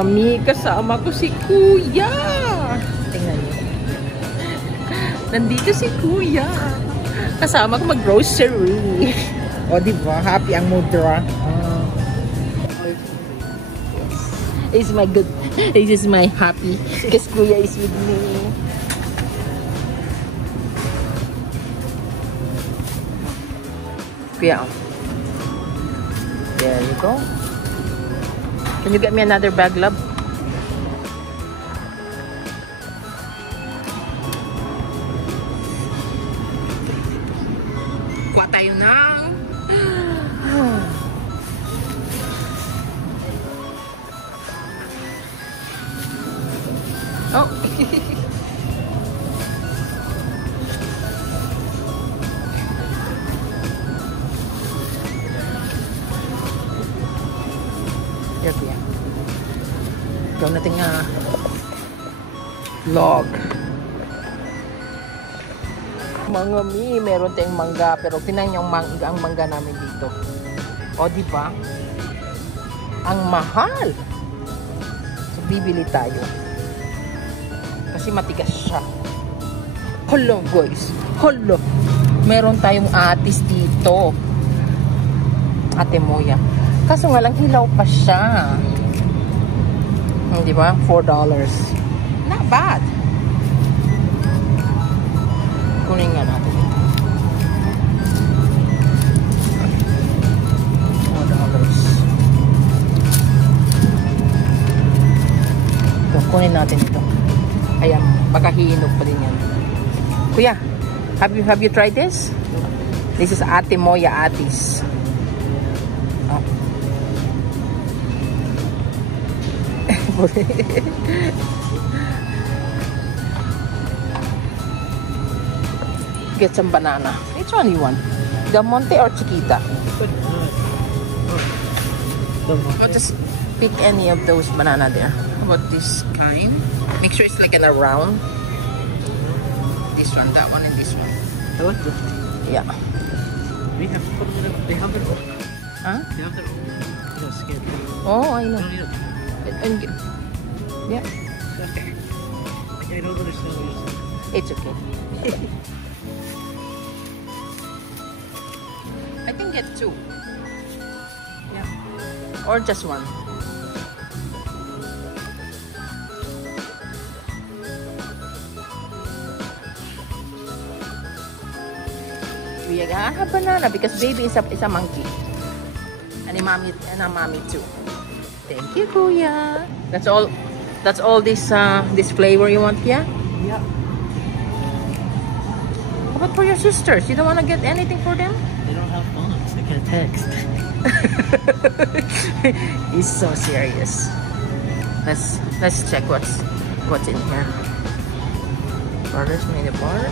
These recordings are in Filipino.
Mga mi, kasama ko si Kuya. Tingnan niyo. Nandito si Kuya. Kasama ko mag-grocery. O, diba? Happy ang mudra. This is my good. This is my happy. Because Kuya is with me. Kuya. There you go. Can you get me another bag, love? Kuha tayo ng... Oh! There, kuya. Gawin natin nga vlog. Mga mi, meron tayong mangga. Pero tinan yung ang mangga namin dito. O, diba? Ang mahal. So, bibili tayo. Kasi matigas siya. Hello, guys. Hello. Meron tayong atis dito. Ate Moya. Kaso nga lang, hilaw pa siya. Di ba? $4. Not bad. Kunin nga natin. $4. Ito, kunin natin ito. Ayan, baka hiinog pa din yan. Kuya, have you tried this? This is Ate Moya Atis. Oh. Get some banana. Which one you want? Del Monte or Chiquita? I'll just pick any of those banana there. How about this kind? Make sure it's like in a round. This one, that one, and this one. I like this. Yeah. They have their own. Huh? They have their own. You know, skin. Oh, I know. I don't need it. And yeah, Okay. I don't understand what you're saying. it's okay. I can get 2. Yeah. Or just 1. We have banana because baby is a monkey. And a mommy too. Thank you, Kuya. That's all this flavor you want, yeah? Yeah. How about for your sisters? You don't want to get anything for them? They don't have phones. They can't text. He's so serious. Let's check what's in here. Brothers made a bar.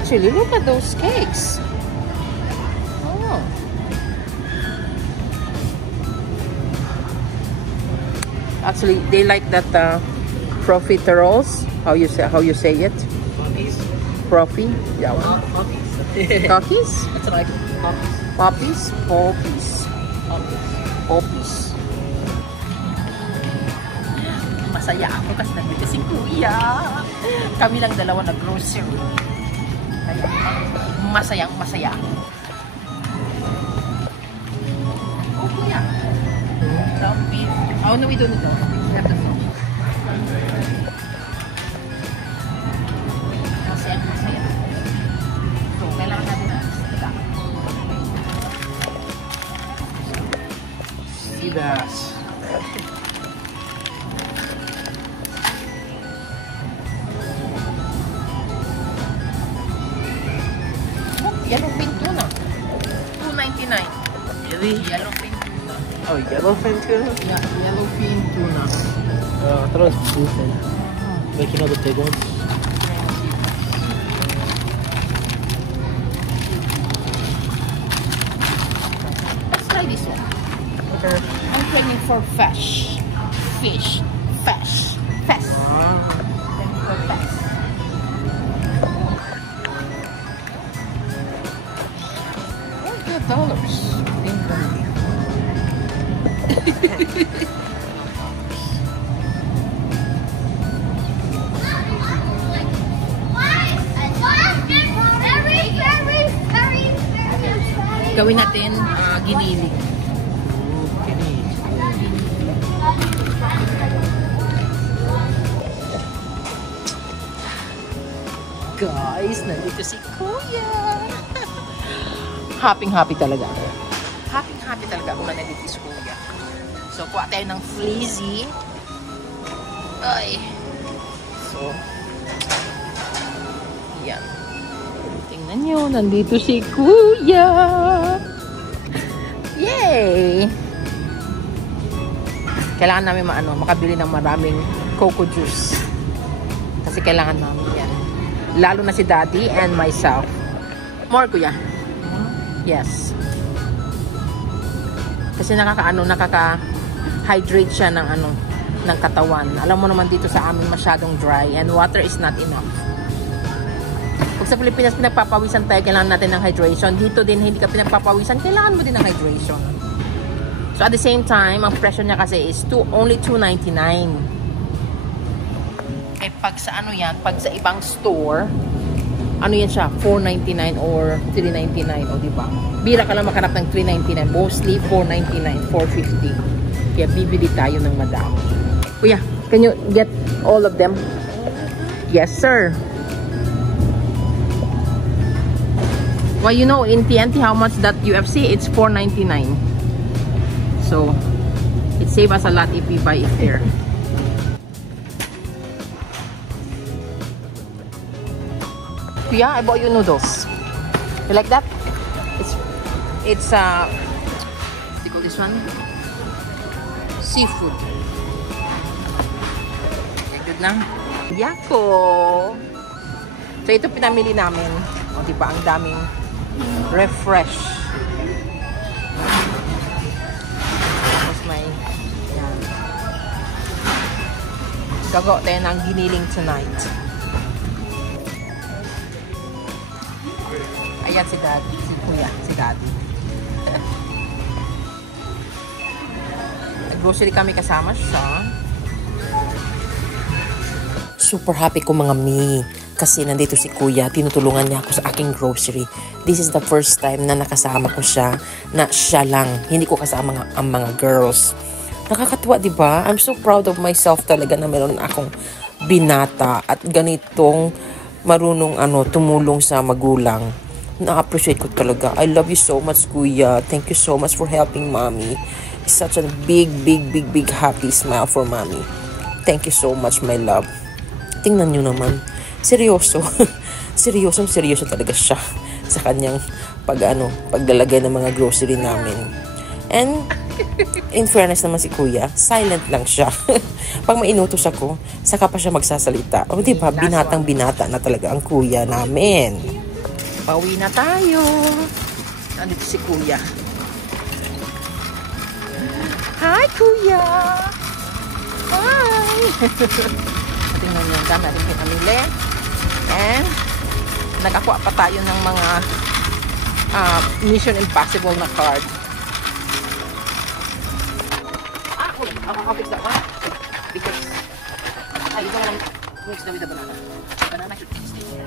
Actually, look at those cakes. Oh. Actually, they like that profiteroles. How you say it? Puppies? Profi? Yeah. Puppies. Cookies? That's what I call puppies. Poppies? Poppies. Puppies. Poppies. Masaya ako kasi nandito si Kuya. Kami lang dalawa na grocery. Kaya masayang masaya. Oh, Kuya. Oh, no, we don't need to. We have to go. Masayang masaya. So, kailangan natin na sila. Sea bass. Yellowfin tuna. $2.99. Really? Yellowfin tuna. Oh, yellowfin tuna? Yeah, yellowfin tuna. I thought it was bluefin. Like, you know, the big ones? Let's try this one. I'm training for fish. Fish. Fish. Fish. Training for fish. $4. Gawin natin giniling. Guys, nandito si Kuya. Happy talaga ako. Happy talaga ako na nandito si Kuya. So, kuha tayo ng flizzy. Ay. So, yan. Tingnan nyo, nandito si Kuya. Yay! Kailangan namin makabili ng maraming coco juice. Kasi kailangan namin yan. Lalo na si Daddy and myself. More, Kuya. Yes. Kasi nakaka-hydrate siya ng ng katawan. Alam mo naman dito sa amin masyadong dry and water is not enough. Pag sa Pilipinas pinagpapawisan tayo, kailangan natin ng hydration. Dito din hindi ka pinagpapawisan, kailangan mo din ng hydration. So at the same time, ang presyo niya kasi is only $2.99. Eh pag sa pag sa ibang store, yan siya, $4.99 or $3.99, o diba? Bira ka lang makarap ng $3.99, mostly $4.99, $4.50. Kaya bibili tayo ng madami. Kuya, can you get all of them? Yes, sir. Well, you know, in TNT, how much that UFC? It's $4.99. So, it saves us a lot if we buy it there. Kuya, I bought you noodles. You like that? It's what do you call this one? Seafood. Okay, good na. Yako! So, ito pinamili namin. O, diba? Ang daming refresh. Tapos may, yan. Gagawa tayo ng giniling tonight. Ayan si Daddy, si Kuya, si Daddy. Nag-grocery kami kasama siya. Super happy ko mga mi. Kasi nandito si Kuya, tinutulungan niya ako sa aking grocery. This is the first time na nakasama ko siya, na siya lang. Hindi ko kasama ang mga girls. Nakakatuwa, di ba? I'm so proud of myself talaga na meron akong binata at ganitong marunong tumulong sa magulang. Na-appreciate ko talaga. I love you so much, Kuya. Thank you so much for helping Mommy. It's such a big happy smile for Mommy. Thank you so much, my love. Tingnan nyo naman. Seryoso. Seryoso talaga siya sa kanyang paglalagay ng mga grocery namin. And in fairness naman si Kuya, silent lang siya. Pag mainutos ako, saka pa siya magsasalita. O diba, binata na talaga ang Kuya namin. Pauwi na tayo. Nandito si Kuya. Hi, Kuya! Hi! Tingnan nyo, dami natin pinamili. And, nakakuha pa tayo ng mga Mission Impossible na card. I'll fix that one. Because, you don't want to mix them with the banana. Banana should stay here.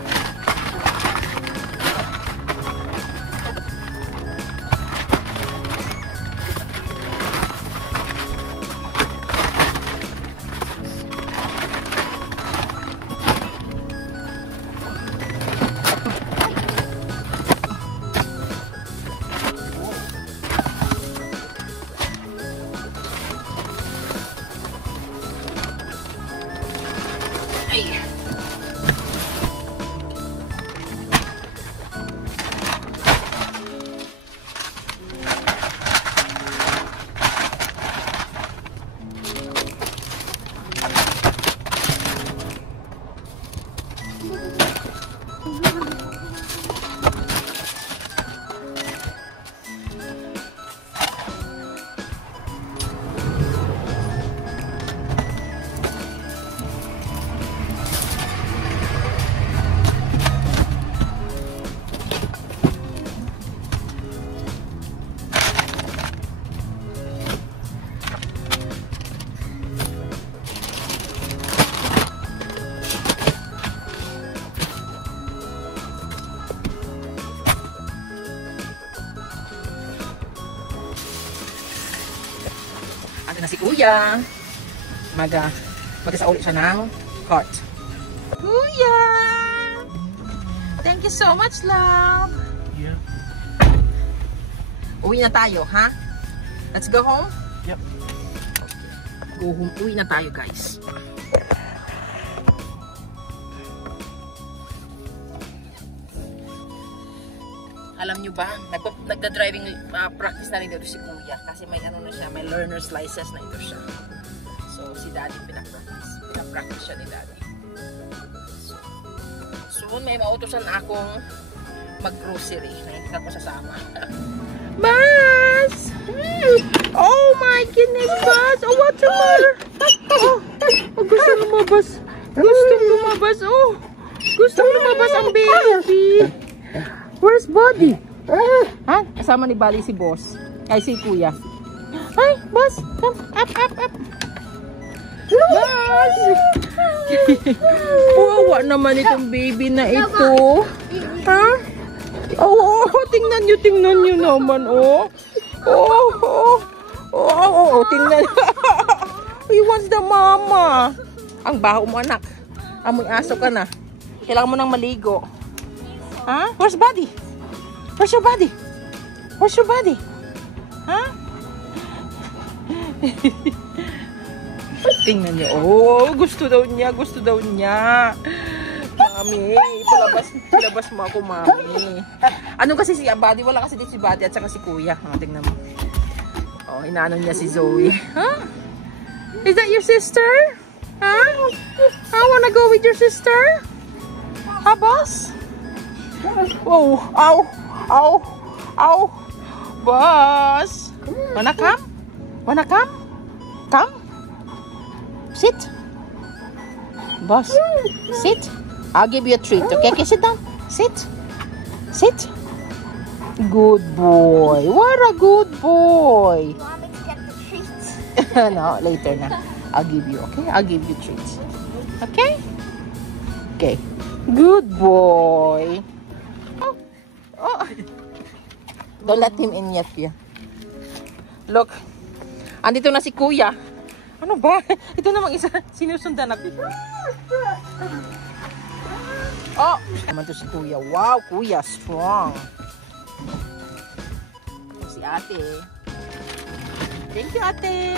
si Kuya. Magsauli siya ng cart. Kuya! Thank you so much, love. Yeah. Uwi na tayo, ha? Let's go home? Yep. Go home. Uwi na tayo, guys. Alam nyo ba, nagda-driving practice na rin dito si Kuya kasi may ano na siya, may learner's license na ito siya. So, si Daddy pinapractice siya ni Daddy. So, soon may mautusan akong mag-grocery na hindi ako sasama. Bas! Oh my goodness, Bas! Oh, what's the matter? Oh, gusto lumabas. Gusto lumabas, oh! Gusto lumabas ang baby! Where's Buddy? Ha? Kasama ni Buddy si Boss. Ay, si Kuya. Ay, Boss! Come, up! Boss! Wawa naman itong baby na ito. Ha? Oh, tingnan nyo naman, oh. Tingnan. He wants the mama. Ang baho mo, anak. Amoy aso ka na. Kailangan mo nang maligo. Ha? Where's Buddy? Where's your body? Where's your body? Ha? Tingnan niyo. Oh, gusto daw niya. Mami, palabas mo ako, Mami. Ano kasi si Buddy? Wala kasi din si Buddy at saka si Kuya. Tingnan mo. Oh, inaano niya si Zoe. Huh? Is that your sister? Huh? I wanna go with your sister? Ha, boss? Oh, ow. Boss. Wanna come? Come? Sit. Boss, sit. I'll give you a treat, okay? Okay, sit down. Sit. Good boy. What a good boy. You want me to get the treats? No, later na. I'll give you, okay? I'll give you treats. Okay? Okay. Good boy. Oh. Don't let him in yet, Kuya. Look. Andito na si Kuya. Ano ba? Ito namang isa. Sinusundan ako. Oh! Naman to si Kuya. Wow, Kuya. Strong. Si ate. Thank you, ate.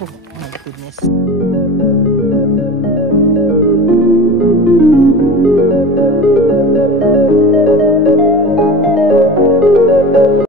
Oh my goodness.